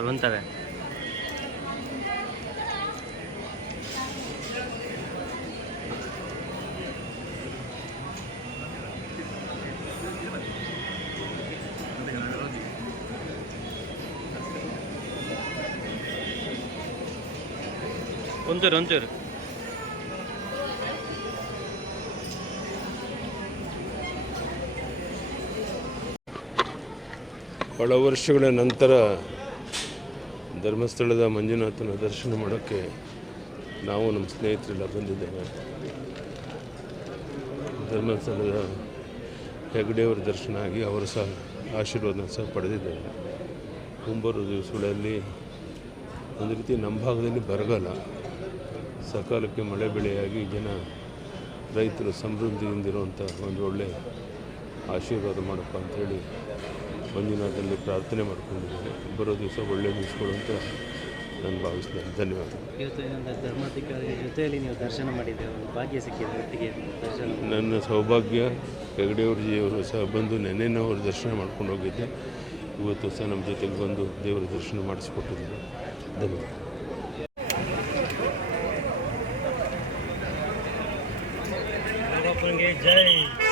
ಬಂತವೆ. ಒಂಚೂರು ಬಹಳ ವರ್ಷಗಳ ನಂತರ ಧರ್ಮಸ್ಥಳದ ಮಂಜುನಾಥನ ದರ್ಶನ ಮಾಡೋಕ್ಕೆ ನಾವು ನಮ್ಮ ಸ್ನೇಹಿತರೆಲ್ಲ ಬಂದಿದ್ದೇವೆ. ಧರ್ಮಸ್ಥಳದ ಹೆಗ್ಡೆಯವರ ದರ್ಶನ ಆಗಿ ಅವರ ಸಹ ಆಶೀರ್ವಾದ ಸಹ ಪಡೆದಿದ್ದೇವೆ. ಮುಂಬರುವ ದಿವಸಗಳಲ್ಲಿ ಒಂದು ರೀತಿ ನಮ್ಮ ಭಾಗದಲ್ಲಿ ಬರಗಾಲ, ಸಕಾಲಕ್ಕೆ ಮಳೆ ಬೆಳೆಯಾಗಿ ಜನ ರೈತರು ಸಮೃದ್ಧಿಯಿಂದಿರುವಂಥ ಒಂದು ಒಳ್ಳೆಯ ಆಶೀರ್ವಾದ ಮಾಡಪ್ಪ ಅಂಥೇಳಿ ಮಂಜುನಾಥಲ್ಲಿ ಪ್ರಾರ್ಥನೆ ಮಾಡ್ಕೊಂಡಿದ್ದೇನೆ. ಬರೋ ದಿವಸ ಒಳ್ಳೆಯ ದಿವಸಗಳು ಅಂತ ನಾನು ಭಾವಿಸ್ತೇನೆ. ಧನ್ಯವಾದ. ಇವತ್ತು ಧರ್ಮಾಧಿಕಾರಿಗಳ ಜೊತೆಯಲ್ಲಿ ನೀವು ದರ್ಶನ ಮಾಡಿದ್ದೇವೆ, ಭಾಗ್ಯ ಸಿಕ್ಕಿದೆ ಒಟ್ಟಿಗೆ ದರ್ಶನ. ನನ್ನ ಸೌಭಾಗ್ಯ. ಹೆಗ್ಡೆಯವರು ಸಹ ಬಂದು ನೆನ್ನೆನೂ ಅವರು ದರ್ಶನ ಮಾಡ್ಕೊಂಡು ಹೋಗಿದ್ದೆ. ಇವತ್ತು ಸಹ ನಮ್ಮ ಜೊತೆಗೆ ಬಂದು ದೇವರ ದರ್ಶನ ಮಾಡಿಸ್ಕೊಟ್ಟಿದ್ದಾರೆ. ಧನ್ಯವಾದ. ಜೈ